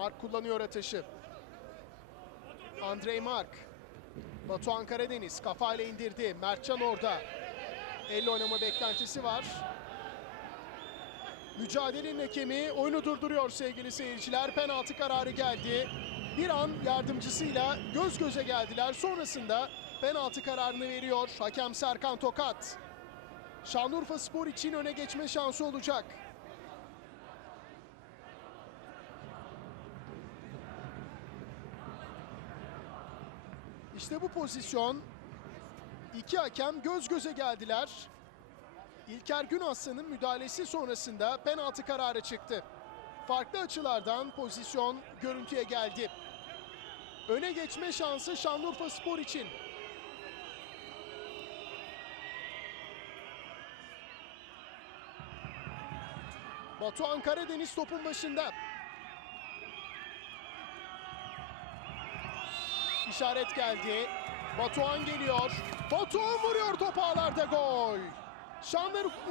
Mark kullanıyor ateşi. Andrei Mark. Batuhan Karadeniz kafayla indirdi. Mertcan orada. Elle oynama beklentisi var. Mücadelenin hakemi oyunu durduruyor sevgili seyirciler. Penaltı kararı geldi. Bir an yardımcısıyla göz göze geldiler. Sonrasında penaltı kararını veriyor hakem Serkan Tokat. Şanlıurfa Spor için öne geçme şansı olacak. İşte bu pozisyon. İki hakem göz göze geldiler. İlker Günaslan'ın müdahalesi sonrasında penaltı kararı çıktı. Farklı açılardan pozisyon görüntüye geldi. Öne geçme şansı Şanlıurfa Spor için. Batuhan Karadeniz topun başında. İşaret geldi. Batuhan geliyor. Batuhan vuruyor top ağlarda gol. Şanlıurfa